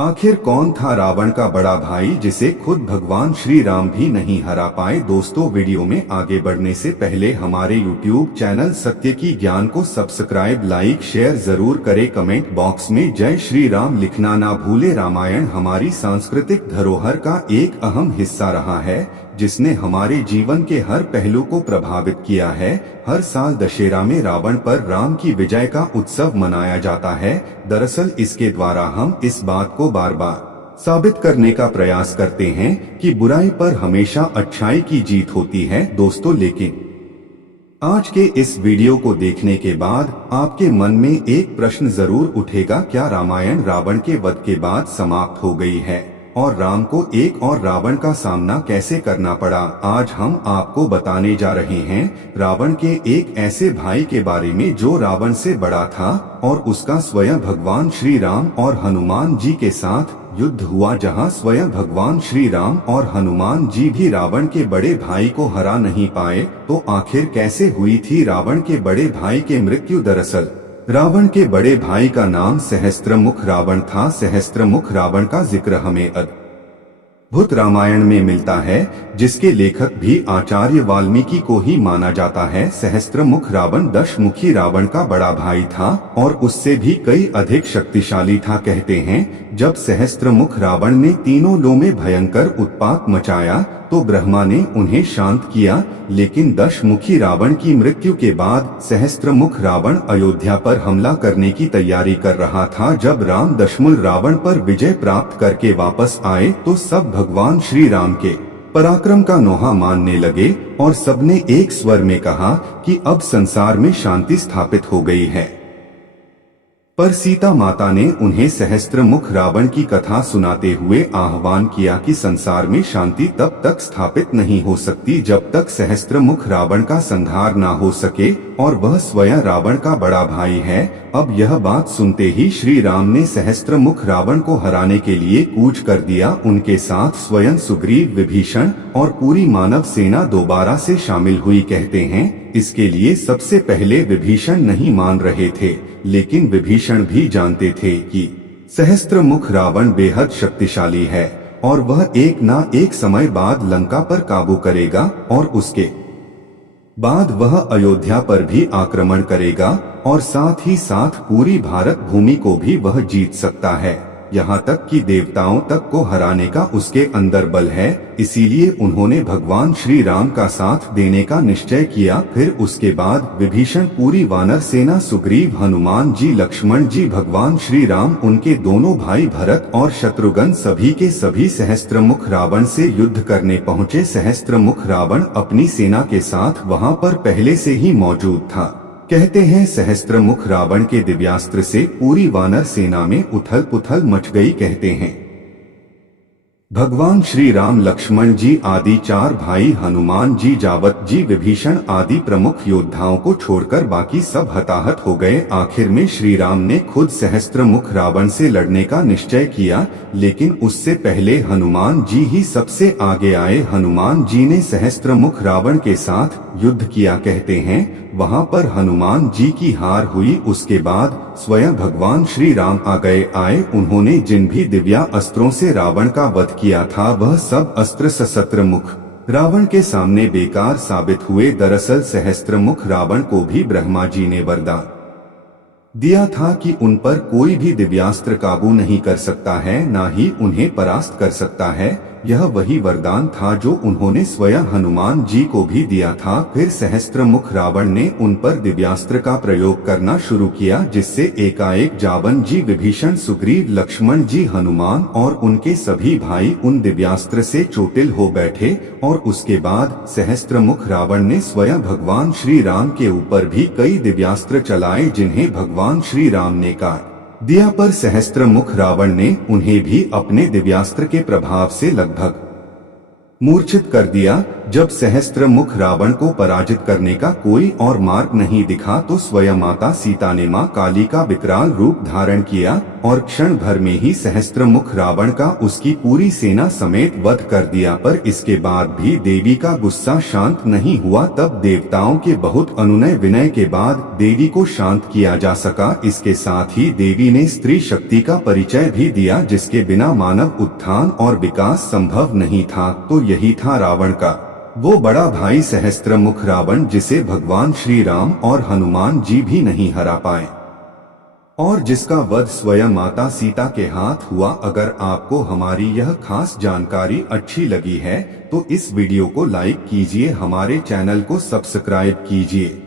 आखिर कौन था रावण का बड़ा भाई जिसे खुद भगवान श्री राम भी नहीं हरा पाए। दोस्तों, वीडियो में आगे बढ़ने से पहले हमारे YouTube चैनल सत्य की ज्ञान को सब्सक्राइब, लाइक, शेयर जरूर करें। कमेंट बॉक्स में जय श्री राम लिखना ना भूले। रामायण हमारी सांस्कृतिक धरोहर का एक अहम हिस्सा रहा है, जिसने हमारे जीवन के हर पहलू को प्रभावित किया है। हर साल दशहरा में रावण पर राम की विजय का उत्सव मनाया जाता है। दरअसल इसके द्वारा हम इस बात को बार बार साबित करने का प्रयास करते हैं कि बुराई पर हमेशा अच्छाई की जीत होती है। दोस्तों, लेकिन आज के इस वीडियो को देखने के बाद आपके मन में एक प्रश्न जरूर उठेगा, क्या रामायण रावण के वध के बाद समाप्त हो गई है और राम को एक और रावण का सामना कैसे करना पड़ा। आज हम आपको बताने जा रहे हैं रावण के एक ऐसे भाई के बारे में जो रावण से बड़ा था और उसका स्वयं भगवान श्री राम और हनुमान जी के साथ युद्ध हुआ, जहां स्वयं भगवान श्री राम और हनुमान जी भी रावण के बड़े भाई को हरा नहीं पाए। तो आखिर कैसे हुई थी रावण के बड़े भाई की मृत्यु। दरअसल रावण के बड़े भाई का नाम सहस्त्रमुख रावण था। सहस्त्रमुख रावण का जिक्र हमें अद्भुत रामायण में मिलता है, जिसके लेखक भी आचार्य वाल्मीकि को ही माना जाता है। सहस्त्रमुख रावण दशमुखी रावण का बड़ा भाई था और उससे भी कई अधिक शक्तिशाली था। कहते हैं जब सहस्त्रमुख रावण ने तीनों लोक में भयंकर उत्पात मचाया तो ब्रह्मा ने उन्हें शांत किया, लेकिन दशमुखी रावण की मृत्यु के बाद सहस्त्रमुख रावण अयोध्या पर हमला करने की तैयारी कर रहा था। जब राम दशमुल रावण पर विजय प्राप्त करके वापस आए तो सब भगवान श्री राम के पराक्रम का नोहा मानने लगे और सबने एक स्वर में कहा कि अब संसार में शांति स्थापित हो गई है। पर सीता माता ने उन्हें सहस्त्रमुख रावण की कथा सुनाते हुए आह्वान किया कि संसार में शांति तब तक स्थापित नहीं हो सकती जब तक सहस्त्रमुख रावण का संहार ना हो सके, और वह स्वयं रावण का बड़ा भाई है। अब यह बात सुनते ही श्री राम ने सहस्त्रमुख रावण को हराने के लिए कूच कर दिया। उनके साथ स्वयं सुग्रीव, विभीषण और पूरी मानव सेना दोबारा से शामिल हुई। कहते हैं इसके लिए सबसे पहले विभीषण नहीं मान रहे थे, लेकिन विभीषण भी जानते थे कि सहस्त्रमुख रावण बेहद शक्तिशाली है और वह एक ना एक समय बाद लंका पर काबू करेगा और उसके बाद वह अयोध्या पर भी आक्रमण करेगा और साथ ही साथ पूरी भारत भूमि को भी वह जीत सकता है। यहाँ तक कि देवताओं तक को हराने का उसके अंदर बल है। इसीलिए उन्होंने भगवान श्री राम का साथ देने का निश्चय किया। फिर उसके बाद विभीषण, पूरी वानर सेना, सुग्रीव, हनुमान जी, लक्ष्मण जी, भगवान श्री राम, उनके दोनों भाई भरत और शत्रुघ्न सभी के सभी सहस्त्रमुख रावण से युद्ध करने पहुँचे। सहस्त्रमुख रावण अपनी सेना के साथ वहाँ पर पहले से ही मौजूद था। कहते हैं सहस्त्रमुख रावण के दिव्यास्त्र से पूरी वानर सेना में उथल पुथल मच गई। कहते हैं भगवान श्री राम, लक्ष्मण जी आदि चार भाई, हनुमान जी, जावत जी, विभीषण आदि प्रमुख योद्धाओं को छोड़कर बाकी सब हताहत हो गए। आखिर में श्री राम ने खुद सहस्त्रमुख रावण से लड़ने का निश्चय किया, लेकिन उससे पहले हनुमान जी ही सबसे आगे आए। हनुमान जी ने सहस्त्रमुख रावण के साथ युद्ध किया। कहते हैं वहां पर हनुमान जी की हार हुई। उसके बाद स्वयं भगवान श्री राम आए। उन्होंने जिन भी दिव्या अस्त्रों से रावण का वध किया था वह सब अस्त्र सहस्त्रमुख रावण के सामने बेकार साबित हुए। दरअसल सहस्त्रमुख रावण को भी ब्रह्मा जी ने वरदान दिया था कि उन पर कोई भी दिव्यास्त्र काबू नहीं कर सकता है, ना ही उन्हें परास्त कर सकता है। यह वही वरदान था जो उन्होंने स्वयं हनुमान जी को भी दिया था। फिर सहस्त्रमुख रावण ने उन पर दिव्यास्त्र का प्रयोग करना शुरू किया, जिससे एकाएक जावन जी, विभीषण, सुग्रीव, लक्ष्मण जी, हनुमान और उनके सभी भाई उन दिव्यास्त्र से चोटिल हो बैठे। और उसके बाद सहस्त्रमुख रावण ने स्वयं भगवान श्री राम के ऊपर भी कई दिव्यास्त्र चलाए, जिन्हें भगवान श्री राम ने काट दिया, पर सहस्त्रमुख रावण ने उन्हें भी अपने दिव्यास्त्र के प्रभाव से लगभग मूर्छित कर दिया। जब सहस्त्रमुख रावण को पराजित करने का कोई और मार्ग नहीं दिखा तो स्वयं माता सीता ने मां काली का विकराल रूप धारण किया और क्षण भर में ही सहस्त्रमुख रावण का उसकी पूरी सेना समेत वध कर दिया। पर इसके बाद भी देवी का गुस्सा शांत नहीं हुआ। तब देवताओं के बहुत अनुनय विनय के बाद देवी को शांत किया जा सका। इसके साथ ही देवी ने स्त्री शक्ति का परिचय भी दिया, जिसके बिना मानव उत्थान और विकास संभव नहीं था। तो यही था रावण का वो बड़ा भाई सहस्त्रमुख रावण, जिसे भगवान श्री राम और हनुमान जी भी नहीं हरा पाए और जिसका वध स्वयं माता सीता के हाथ हुआ। अगर आपको हमारी यह खास जानकारी अच्छी लगी है तो इस वीडियो को लाइक कीजिए, हमारे चैनल को सब्सक्राइब कीजिए।